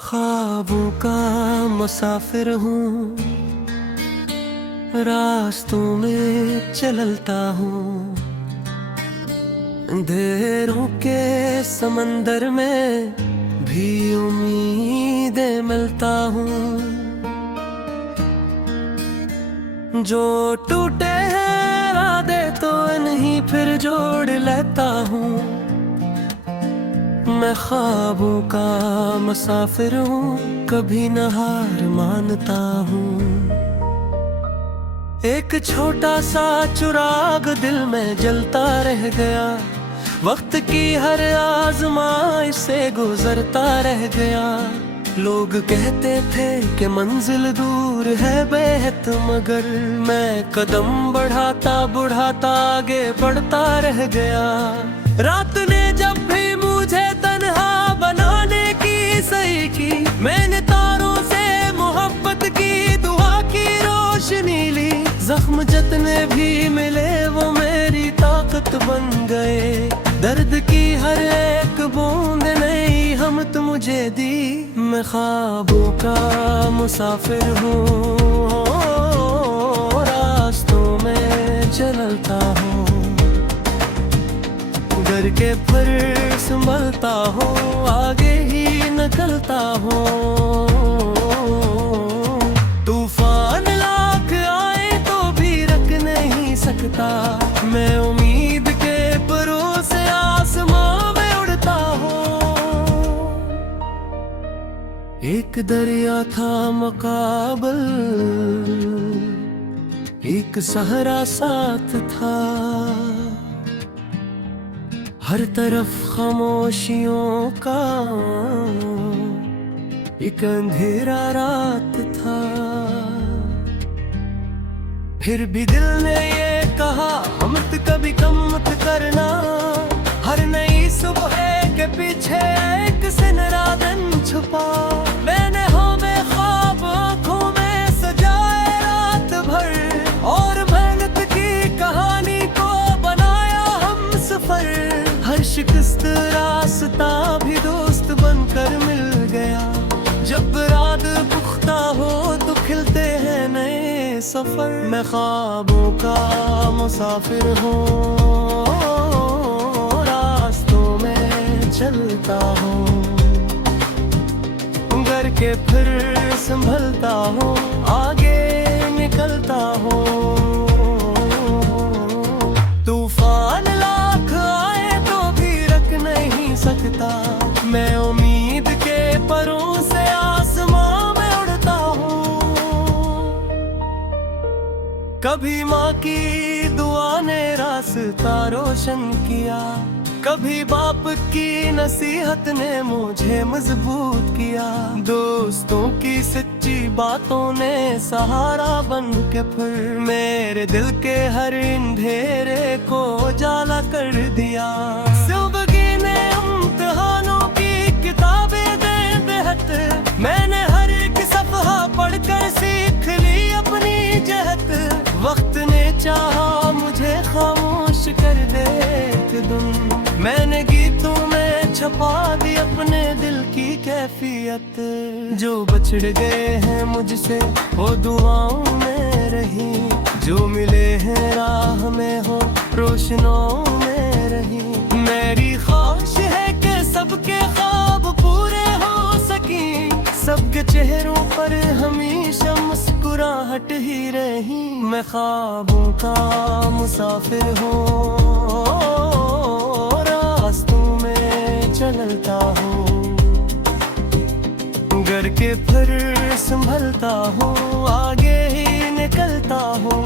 ख्वाबों का मुसाफिर हूँ, रास्तों में चलता हूँ, अंधेरों के समंदर में भी उम्मीदें मिलता हूँ। जो टूटे हैं इरादे तो नहीं फिर जोड़ लेता हूँ। मैं ख्वाबों का मुसाफिर हूँ, कभी न हार मानता हूँ। एक छोटा सा चिराग दिल में जलता रह गया, वक्त की हर आजमाइश से गुजरता रह गया। लोग कहते थे कि मंजिल दूर है बेहद, मगर मैं कदम बढ़ाता बढ़ाता आगे बढ़ता रह गया। रात ने जब भी मुझे तन्हा बनाने की सही की, मैंने तारों से मोहब्बत की दुआ की रोशनी ली। जख्म जितने भी मिले वो मेरी ताकत बन गए, दर्द की हर एक बूंद नई हमत मुझे दी। मैं ख्वाबों का मुसाफिर हूँ, रास्तों में चलता हूँ, घर के फिर संभलता हूँ, आगे ही निकलता हूँ। तूफान लाख आए तो भी रख नहीं सकता, मैं उम्मीद के परों से आसमां में उड़ता हूँ। एक दरिया था मुकाबल, एक सहरा साथ था, हर तरफ खामोशियों का एक अंधेरा रात था। फिर भी दिल ने ये कहा मत कभी कम मत करना, हर नई सुबह के पीछे एक सिनरा दिन छुपा। मैंने हो बेख्वाब आँखों में सजाए रात भर, और मेहनत की कहानी को बनाया हम सफर। हर शिकस्त रास्ता भी दोस्त बनकर मिल गया, जब रात पुख्ता हो तो खिलते हैं नए सफर। मैं ख्वाबों का मुसाफिर हूँ, रास्तों में चलता हूँ, घर के फिर संभलता हूँ, आगे निकलता हूँ। तूफान लाख आए तो भी रख नहीं सकता, मैं उम्मीद के परों से आसमां में उड़ता हूँ। कभी माँ की दुआ ने रास्ता रोशन किया, कभी बाप की नसीहत ने मुझे मजबूत किया। दोस्तों की सच्ची बातों ने सहारा बन के फिर मेरे दिल के हर अंधेरे को उजाला कर दिया। ज़िंदगी ने इम्तिहानों की किताबें दे बेहद, मैंने हर एक सफ़हा पढ़कर सीख ली अपनी जहत। वक्त ने चाहा मुझे खामोश कर दे एक दिन, मैंने गीतों में छपा दी अपने दिल की कैफियत। जो बछड़ गए हैं मुझसे वो दुआओं में रही, जो मिले हैं राह में हो रोशनों में रही। मेरी ख्वाहिश है कि सबके ख्वाब पूरे हो सकी, सबके चेहरों पर हमेशा मुस्कुराहट ही रही। मैं ख्वाबों का मुसाफिर हूँ, रास्तों में चलता हूँ, घर के फिर संभलता हूँ, आगे ही निकलता हूँ।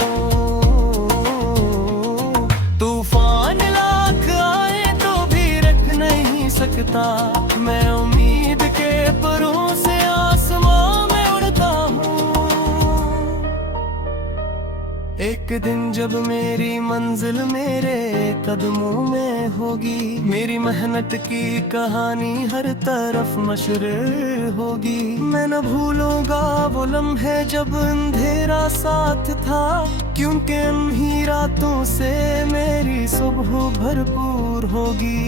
तूफान लाख आए तो भी रख नहीं सकता, मैं उम्मीद के परों से आसमां में उड़ता हूँ। एक दिन जब मेरी मंजिल मेरे कदमों में होगी, मेरी मेहनत की कहानी हर तरफ मशहूर होगी। मैं न भूलूंगा वो लम्हे जब अंधेरा साथ था, क्योंकि इन्हीं रातों से मेरी सुबह भरपूर होगी।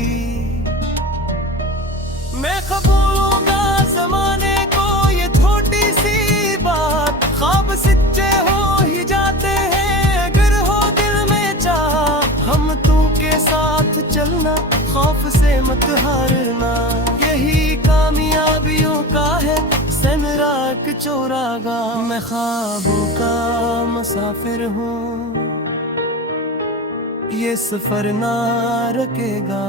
मैं कबूलूंगा ज़माने चोरागा। मैं ख्वाबों का मुसाफिर हूँ, ये सफर ना रुकेगा।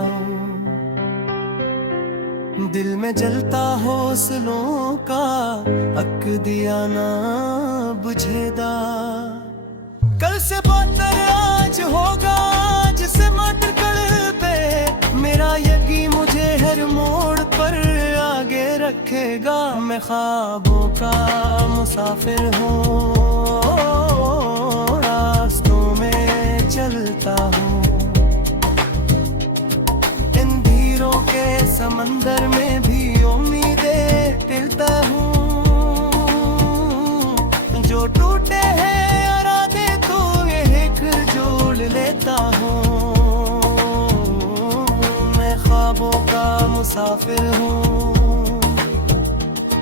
दिल में जलता हौसलों का अक दिया ना बुझेगा। कल से बेहतर आज होगा, आज से मत कर पे मेरा यकीन मुझे हर मोड़ पर आगे रखेगा। मैं ख्वाबों का मुसाफिर हूँ, रास्तों में चलता हूँ। इन धीरों के समंदर में भी उम्मीदें तिलता हूँ। जो टूटे हैं इरादे तो ये फिर जोड़ लेता हूँ। मैं ख्वाबों का मुसाफिर हूँ,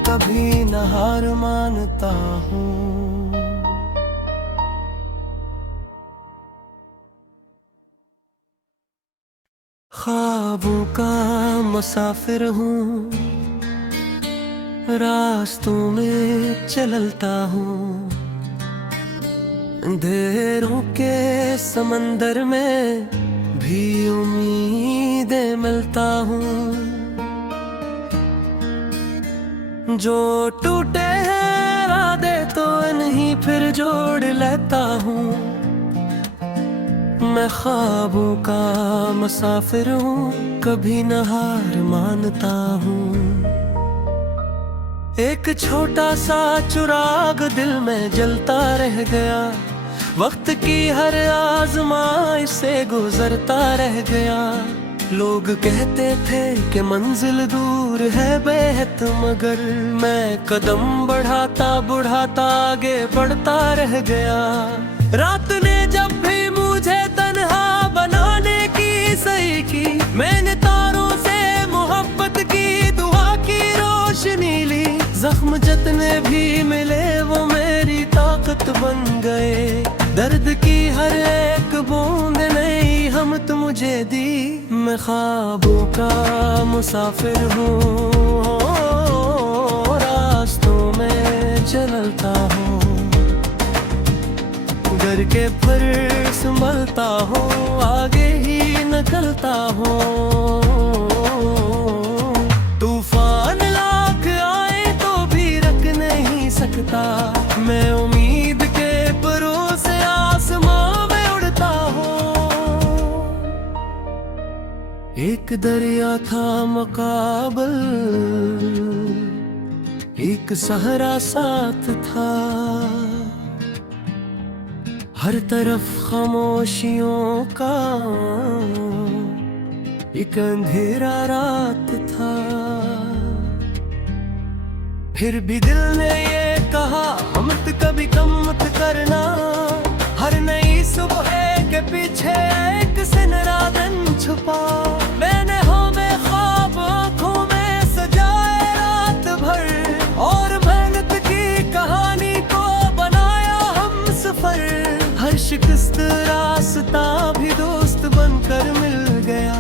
कभी न हार मानता हूँ। ख्वाबों का मुसाफिर हूँ, रास्तों में चलता हूँ। अंधेरों के समंदर में भी उम्मीदें मिलता हूँ। जो टूटे हैं इरादे तो इन्हीं फिर जोड़ लेता हूँ। मैं ख्वाबों का मुसाफिर हूँ, कभी न हार मानता हूँ। एक छोटा सा चिराग दिल में जलता रह गया, वक्त की हर आजमाइश से गुजरता रह गया। लोग कहते थे कि मंजिल दूर है बेहद, मगर मैं कदम बढ़ाता बढ़ाता आगे बढ़ता रह गया। रात ने जब भी मुझे तन्हा बनाने की सही की, मैंने तारों से मोहब्बत की दुआ की रोशनी ली। जख्म जितने भी मिले वो मेरी ताकत बन गए। दर्द की हर एक बूंद नई हमत मुझे दी। मैं ख्वाबों का मुसाफिर हूँ, रास्तों में चलता हूँ। घर के फिर संभलता हूँ, आगे ही निकलता हूँ। तूफान लाख आए तो भी रख नहीं सकता। मैं उम्मीद के परों से आसमां में उड़ता हूँ। एक दरिया था मुकाबल, एक सहरा साथ था। हर तरफ खामोशियों का एक अंधेरा रात था। फिर भी दिल ने ये कहा मत कभी कम मत करना। हर नई सुबह के पीछे एक सिनरा दिन छुपा। मैंने हमें ख्वाब आँखों में सजाए रात भर, और मेहनत की कहानी को बनाया हम सफर। हर शिकस्त रास्ता भी दोस्त बनकर मिल गया।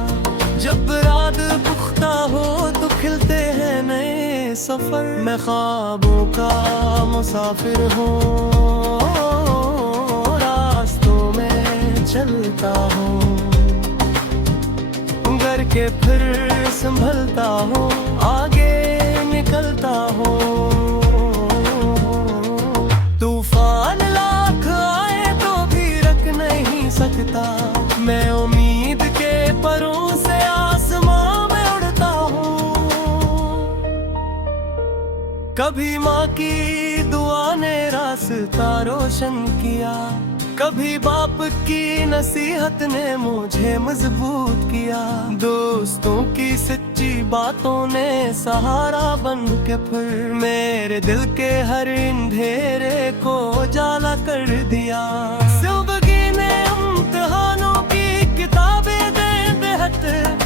जब रात पुख्ता हो तो खिलते हैं नए सफर। मैं ख्वाबों का मुसाफिर हूँ, रास्तों में चलता हूँ। घर के फिर संभलता हूँ, आगे निकलता हूँ। तूफान लाख आए तो भी रख नहीं सकता। मैं उम्मीद के परों से आसमां में उड़ता हूँ। कभी माँ की दुआ ने रास्ता रोशन किया, कभी बाप की नसीहत ने मुझे मजबूत किया। दोस्तों की सच्ची बातों ने सहारा बन के फिर मेरे दिल के हर अंधेरे को उजाला कर दिया। ज़िंदगी ने इम्तिहानों की किताबें दे बेहद,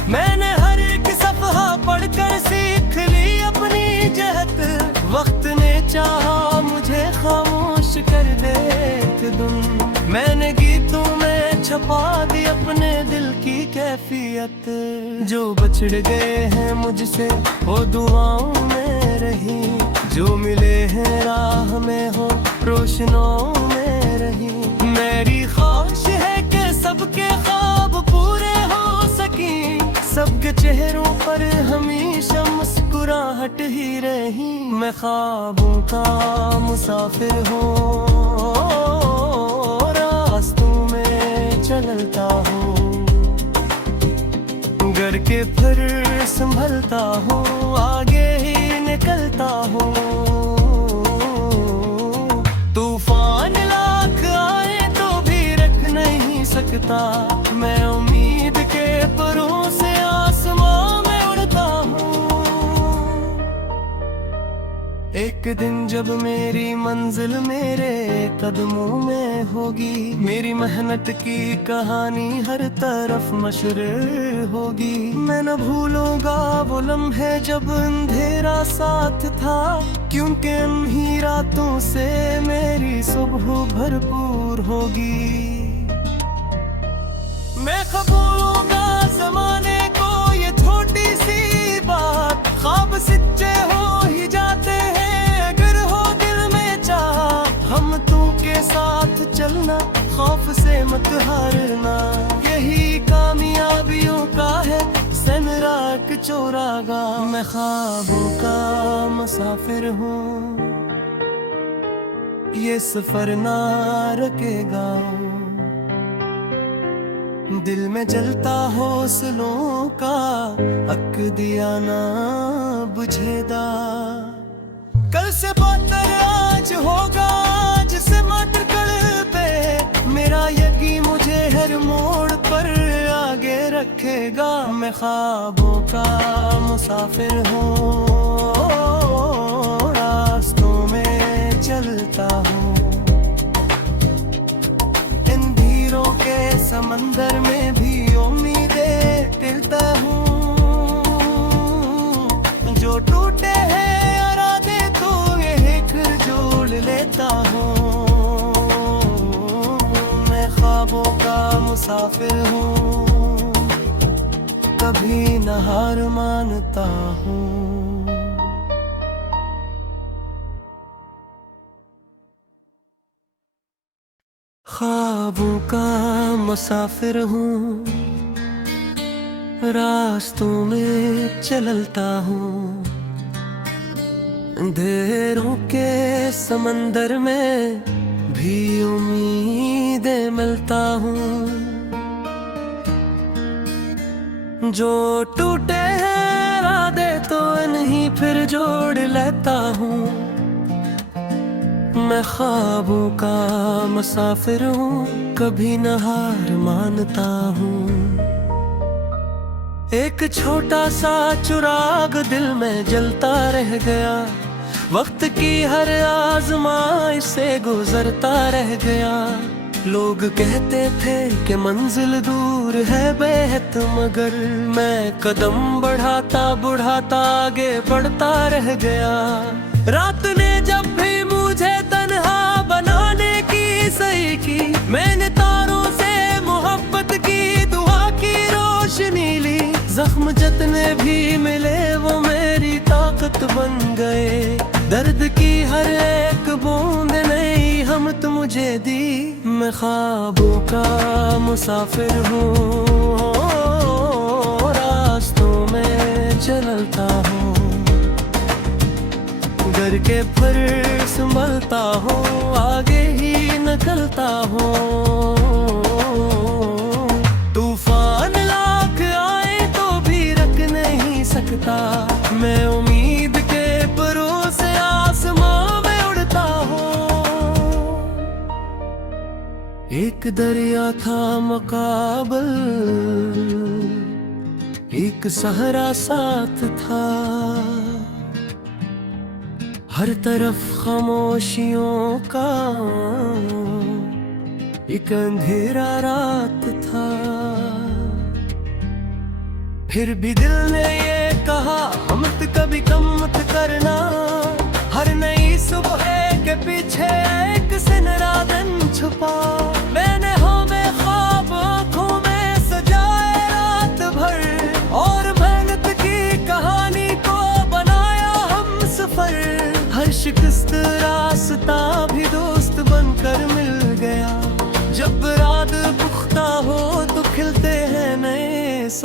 मैंने हर एक सफ़हा पढ़कर सीख ली अपनी जहत। वक्त ने चाहा मुझे खामोश कर दे एक दिन, मैंने गीतों में छपा दी अपने दिल की कैफियत। जो बछड़ गए हैं मुझसे वो दुआओं में रही, जो मिले हैं में हो, रोशनों में रही। मेरी ख्वाहिश है कि सबके ख्वाब पूरे हो सकी, सबके चेहरों पर हमेशा मुस्कुराहट ही रही। मैं ख्वाबों का मुसाफिर हूँ, रास्तों में चलता हूँ, घर के फिर संभलता हूँ, आगे ही निकलता हूँ। तूफान लाख आए तो भी रख नहीं सकता, मैं उम्मीद के परों से आसमां में उड़ता हूँ। एक दिन जब मेरी मंजिल मेरे कदमों में होगी, मेरी मेहनत की कहानी हर तरफ मशहूर होगी। मैं न भूलूंगा वो लम्हे जब अंधेरा साथ था, क्योंकि उन्हीं रातों से मेरी सुबह भरपूर होगी। मैं खबूलूंगा जमाने को ये छोटी सी बात, ख्वाब सच्चे हो ही जाते हैं अगर हो दिल में चाह। हम तू के साथ चलना, खौफ से मत हारना, यही कामयाबियों का है सनराक चौरागा। मैं ख्वाबों का मुसाफिर हूँ, ये सफर ना रुकेगा। दिल में जलता हौसलों का अक दिया ना बुझेदा। कल से बेहतर आज होगा, आज से मत कल पे मेरा यकीन मुझे हर मोड़ पर आगे रखेगा। मैं ख्वाबों का मुसाफिर हूँ, रास्तों में चलता हूँ, के समंदर में भी उम्मीदें तिलता हूँ। जो टूटे हैं इरादे तो ये फिर जोड़ लेता हूँ। मैं ख्वाबों का मुसाफिर हूँ, कभी न हार मानता हूँ। ख्वाबों का मुसाफिर हूँ, रास्तों में चलता हूँ, अंधेरों के समंदर में भी उम्मीदें मिलता हूँ। जो टूटे हैं इरादे तो इन्हीं फिर जोड़ लेता हूँ। मैं ख्वाबों का मुसाफिर हूँ, कभी न हार मानता हूँ। एक छोटा सा चिराग दिल में जलता रह गया, वक्त की हर आजमाइश से गुजरता रह गया। लोग कहते थे कि मंजिल दूर है बेहद, मगर मैं कदम बढ़ाता बढ़ाता आगे बढ़ता रह गया। रात ने जब भी मुझे तन्हा बनाने की सही की, मैंने तारों से मोहब्बत की दुआ की रोशनी ली। जख्म जितने भी मिले वो मेरी ताकत बन गए, दर्द की हर एक बूंद नई हमत मुझे दी। मैं ख्वाबों का मुसाफिर हूँ, रास्तों में चलता हूँ, घर के फिर संभलता हूँ, आगे ही निकलता हूँ। तूफान लाख आए तो भी रख नहीं सकता, मैं उम्मीद के परों से आसमां में उड़ता हूँ। एक दरिया था मुकाबल, एक सहरा साथ था, हर तरफ खामोशियों का एक अंधेरा रात था। फिर भी दिल ने ये कहा मत कभी कम मत करना, हर नई सुबह के पीछे एक सिनरा दिन छुपा। मैंने हमें ख्वाब आँखों में सजाए रात भर, और मेहनत की कहानी को बनाया हम सफर। हर शिकस्त रास्ता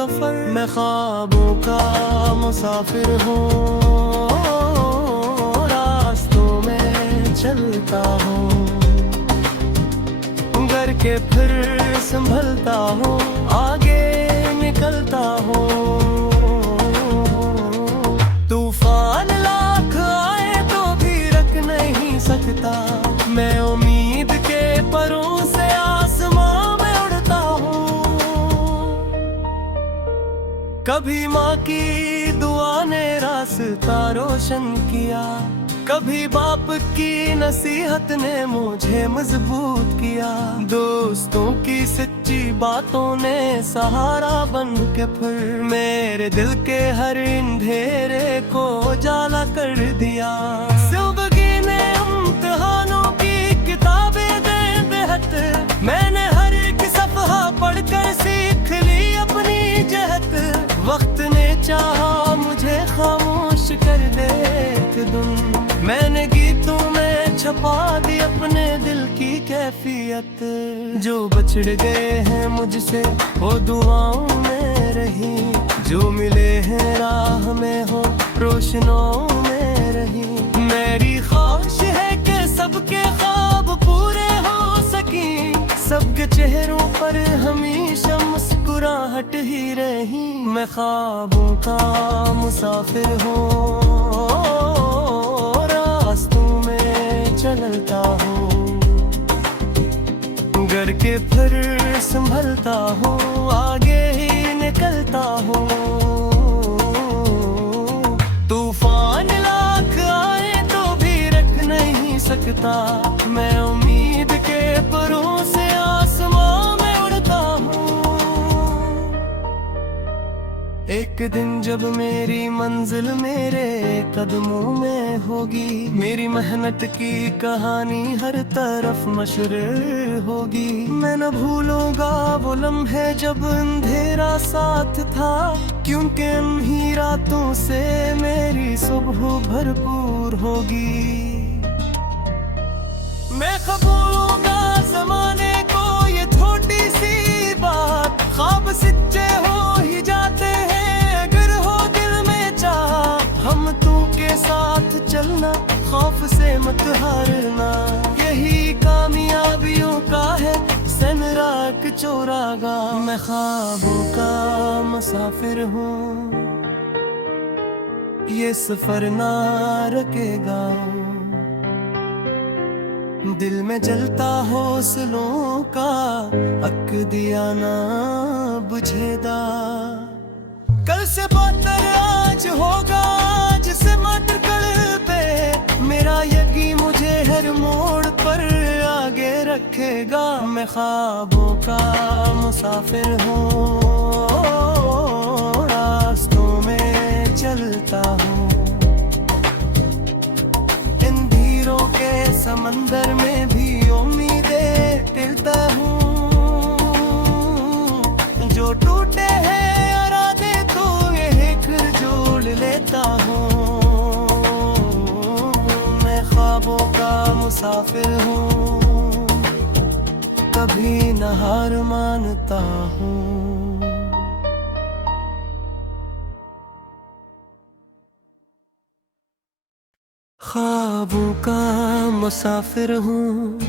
सफर। मैं ख्वाबों का मुसाफिर हूँ, रास्तों में चलता हूँ, घर के फिर संभलता हूँ, आगे निकलता हूँ। तूफान लाख आए तो भी रख नहीं सकता, मैं उम्मीद के परों से आसमां में उड़ता हूँ। कभी माँ की दुआ ने रास्ता रोशन किया, कभी बाप की नसीहत ने मुझे मजबूत किया, दोस्तों की सच्ची बातों ने सहारा बन के फिर मेरे दिल के हर अंधेरे को उजाला कर दिया। ज़िंदगी ने इम्तिहानों की किताबें दे बेहद, मैंने हर एक सफ़हा पढ़कर सीख ली अपनी जहत। वक्त ने चाहा मुझे खामोश कर दे एक दिन, मैंने गीतों में छपा दी अपने दिल की कैफियत। जो बछड़ गए हैं मुझसे वो दुआओं में रही, जो मिले हैं राह में हो रोशनों में रही। मेरी ख्वाहिश है कि सबके ख्वाब पूरे हो सकी, सबके चेहरों पर हमेशा मुस्कुराहट ही रही। मैं ख्वाबों का मुसाफिर हूँ, रास्तों में चलता हूँ, घर के फिर संभलता हूँ, आगे ही निकलता हूँ। तूफान लाख आए तो भी रख नहीं सकता, मैं उम्मीद के परों से आसमां में उड़ता हूँ। एक दिन जब मेरी मंजिल मेरे कदमों में होगी, मेरी मेहनत की कहानी हर तरफ मशहूर होगी। मैं न भूलूंगा वो लम्हे जब अंधेरा साथ था, क्योंकि उन्हीं रातों से मेरी सुबह भरपूर होगी। मैं कबूलूंगा ज़माने को ये छोटी सी बात, ख्वाब सच्चे हो ही जाते हैं अगर हो दिल में चाह। हम तू के साथ चलना, खौफ से मत हारना, यही कामयाबियों का है सनराक चौरागा। मैं ख्वाबों का मुसाफिर हूँ, ये सफर ना रुकेगा, दिल में जलता हौसलों का अक दिया ना बुझेदा। कल से बेहतर आज होगा, आज से मत कल पे मेरा यकीन मुझे हर मोड़ पर आगे रखेगा। मैं ख्वाबों का मुसाफिर हूँ, रास्तों में चलता हूँ, के समंदर में भी उम्मीदें तिलता हूँ। जो टूटे हैं इरादे तो ये फिर जोड़ लेता हूँ। मैं ख्वाबों का मुसाफिर हूँ, कभी न हार मानता हूँ। ख्वाबों का मुसाफिर हूँ,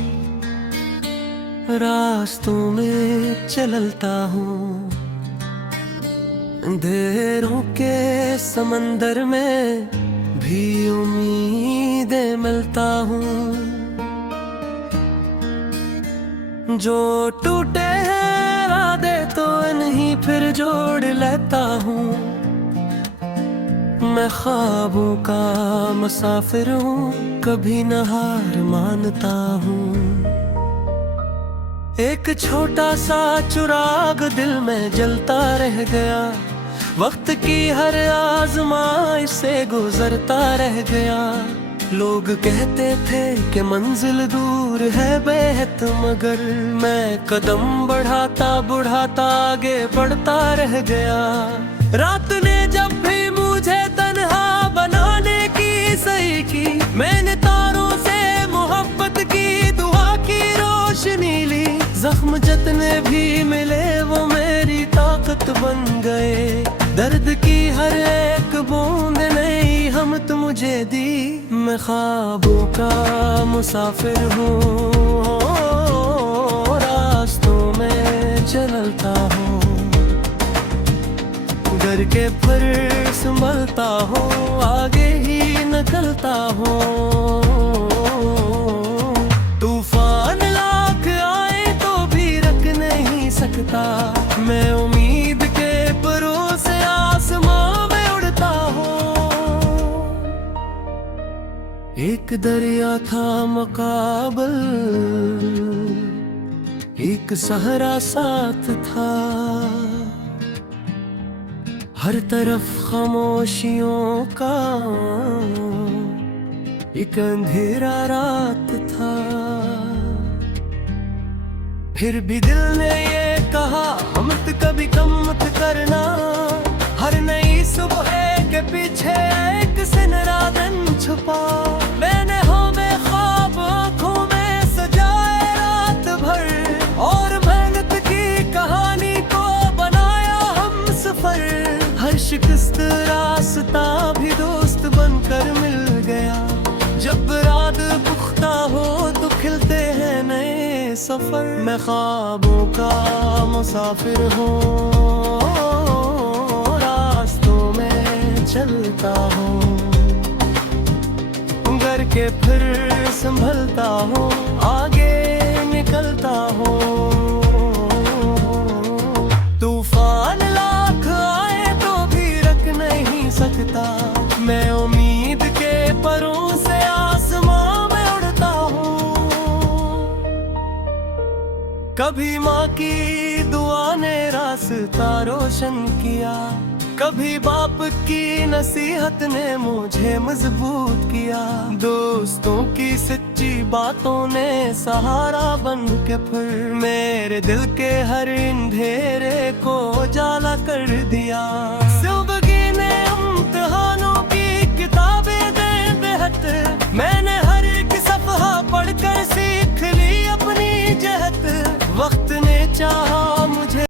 रास्तों में चलता हूँ, अंधेरों के समंदर में भी उम्मीदें मिलता हूँ। जो टूटे हैं इरादे तो इन्हीं फिर जोड़ लेता हूँ। मैं ख्वाबों का मुसाफिर हूँ, कभी न हार मानता हूँ। एक छोटा सा चिराग दिल में जलता रह गया, वक्त की हर आजमाइश से गुजरता रह गया। लोग कहते थे कि मंजिल दूर है बेहद, मगर मैं कदम बढ़ाता बढ़ाता आगे बढ़ता रह गया। रात ने जब भी मुझे तन्हा बनाने की सही की, मैंने तारों से मोहब्बत की दुआ की रोशनी ली। जख्म जितने भी मिले वो मेरी ताकत दोस्त बन गए। दर्द की हर एक बूंद नई हम तो मुझे दी। मैं ख्वाबों का मुसाफिर हूँ, रास्तों में चलता हूँ, घर के फिर संभलता हूँ, आगे ही निकलता हूँ। तूफान लाख आए तो भी रख नहीं सकता, मैं उम्मीद के भरोसे आसमां में उड़ता हूँ। एक दरिया था मुकाबल, एक सहरा साथ था, हर तरफ खामोशियों का एक अंधेरा रात था। फिर भी दिल ने ये कहा मत कभी कम मत करना, हर नई सुबह के पीछे एक सिनरा दिन छुपा। मैंने हमें ख्वाब आँखों में सजाए रात भर, और मेहनत की कहानी को बनाया हम सफर। हर शिकस्त रास्ता भी दोस्त बनकर मिल गया, जब रात पुख्ता हो तो खिलते हैं नए सफर। मैं ख्वाबों का मुसाफिर हूँ, रास्तों में चलता हूँ, घर के फिर संभलता हूँ, आगे निकलता हूँ। तूफान लाख आए तो भी रख नहीं सकता, मैं उम्मीद के परों से आसमां में उड़ता हूँ। कभी माँ की दुआ ने रास्ता रोशन किया, कभी बाप की नसीहत ने मुझे मजबूत किया। दोस्तों की सच्ची बातों ने सहारा बन के फिर मेरे दिल के हर अंधेरे को उजाला कर दिया।